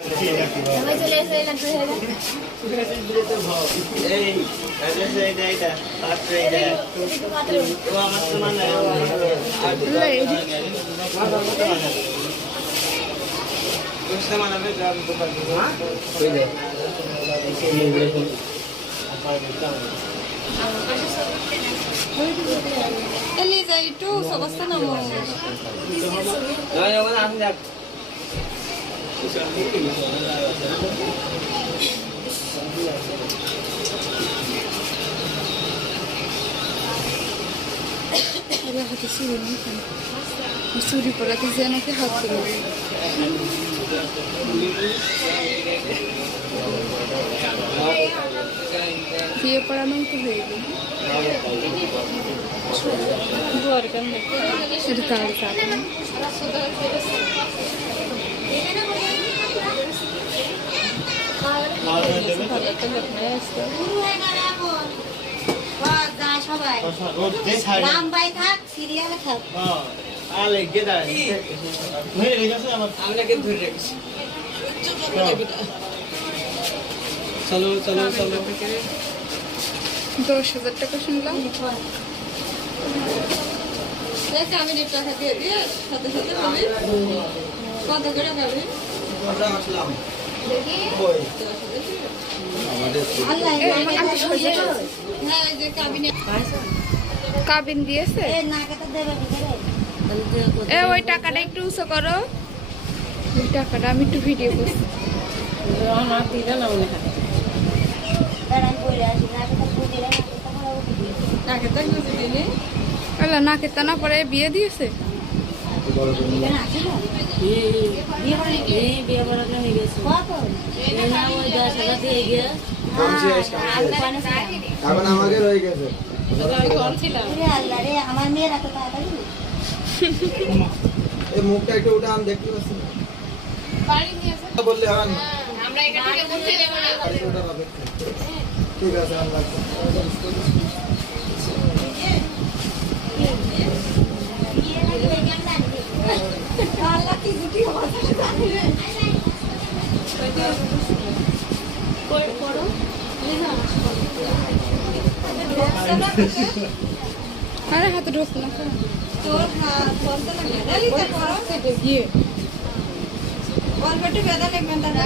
সবাই চলে এসে লাগবে এই আজকে এইটা পাত্র এইটা তো আমার তো মানে বুঝতে মানে যাব তো পারবো হ্যাঁ কই দে এলি যাই একটু অবস্থা না মো না না আমি যাব হাতে চুরি নেই চুরি পড়াতে যে নাকি হাত চুরি বিয়ে পড়ানো তো হয়ে গেল সেটা তার কাছে সবাই রাম ভাই থাক সিরিয়ালে থাক আলে গেদা মেরে রেখেছে আমার আমরাকে ধরে রেখেছি চলো চলো চলো 10,000 টাকা শুনলাম আমি টাকা দিয়ে দিয়ে সাথে সাথে পাবি কত করে পাবি কথা আসলাম দেখি কই আল্লাহ হ্যাঁ এই যে কাবিন দিয়েছে এ নাকাটা দেবে ভিতরে ওই টাকাটা একটু উঁচু করো ওই টাকাটা আমি একটু ভিডিও করছি দাঁড়ান কইরা আসি নাকাটা বুঝিলে নাকাটা নাকের টানা পরে বিয়ে দিয়েছে এখানে আসি না বিয়ে করা হয়ে গেছে কত না ওই 10,000 দিয়ে গিয়ে এখন আমাকে রয়ে গেছে আল্লাহ রে আমার মেয়েরা তো তাড়াতাড়ি এই মুখটা একটু উঠে আমি দেখতে পাচ্ছি না বললে হবে না আমরা এখান থেকে ঘুরতে যাবো না ঠিক আছে আমরা আল্লাহ কি জুটি হবে আরে হাতে ঢোক না তোর বলতে লাগে ডালি তো করো সেটা গিয়ে অল্প একটু বেদা লাগবে তার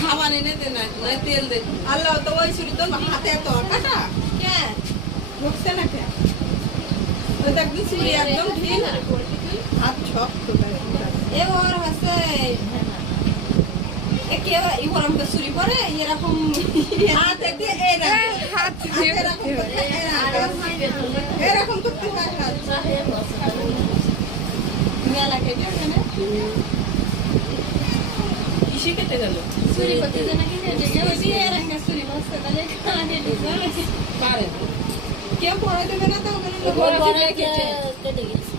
খাবার এনে দে না নয় তেল দে আল্লাহ তো ওই ছুরি তো হাতে এত কাটা কে ঢুকছে না কে ওই দেখবি ছুরি একদম ঢিল হাত ছক এ ওর হচ্ছে এ কে ইবর আমাকে চুরি করে এরকম হাত দেখবি এই হাত দিয়ে এরকম করতে হয় হাত মেলা কেটে ওখানে ইসি কেটে গেল চুরি করতে যে নাকি ওই দিয়ে রাখা চুরি করছে তাহলে কানে ঢুকে পারে কেউ পড়ে দেবে না তো ওখানে লোক কেটে গেছে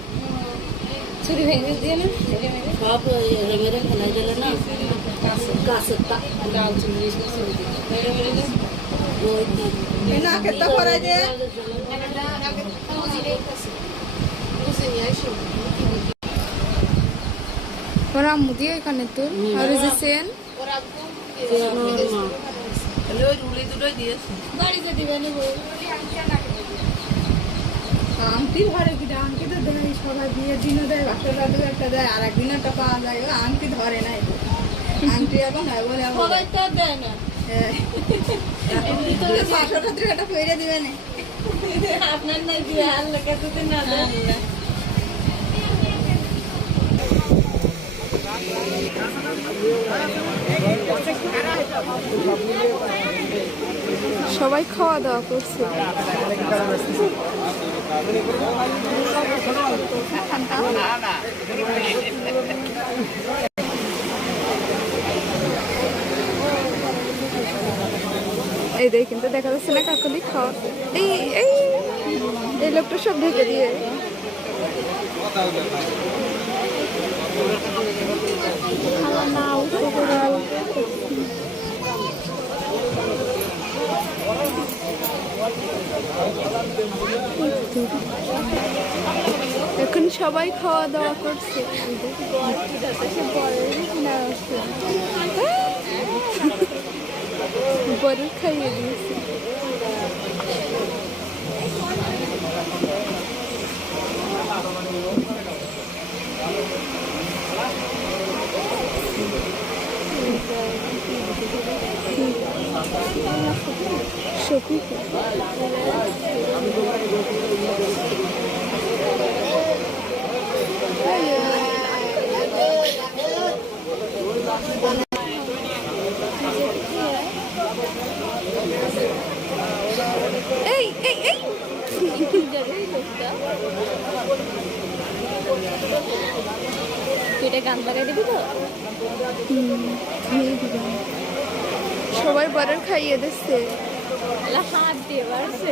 ছুরি ভেঙে দিয়ে না সব মেরে ফেলাই দিলে না গাছের ডাল চুরি ছুরি মেরে মেরে দে ওই এই নাকে তো পড়ে দে ওরা আম্মু দিয়ে এখানে তো আর ওই যে সেন তাহলে ওই রুলি দুটোই দিয়েছে বাড়িতে দিবেন আংটি ধরে কি আংটি তো দেয় সবাই বিয়ের দিনও দেয় বাসর রাতেও একটা দেয় আর একদিন একটা পাওয়া যায় ও আংটি ধরে না আংটি এখন হয় বলে সবাই তো দেয় না বাসর রাত্রে একটা ফেরে দিবে না আপনার নাই দিয়ে আল্লাহ কাছে না সবাই খাওয়া দাওয়া করছে এই দেখ কিন্তু দেখা যাচ্ছে না কাকলি খাওয়া এই এই এই লোকটা সব ঢেকে দিয়ে এখন সব সবাই খাওয়া দাওয়া করছে সে বরের কিনা আছে বরের খাইয়ে দিয়েছে শফিক এই এই এই তুই এটা গান লাগাই দিবি তো? সবাই বরের খাইয়ে দিচ্ছে হাত দিয়ে বাড়ছে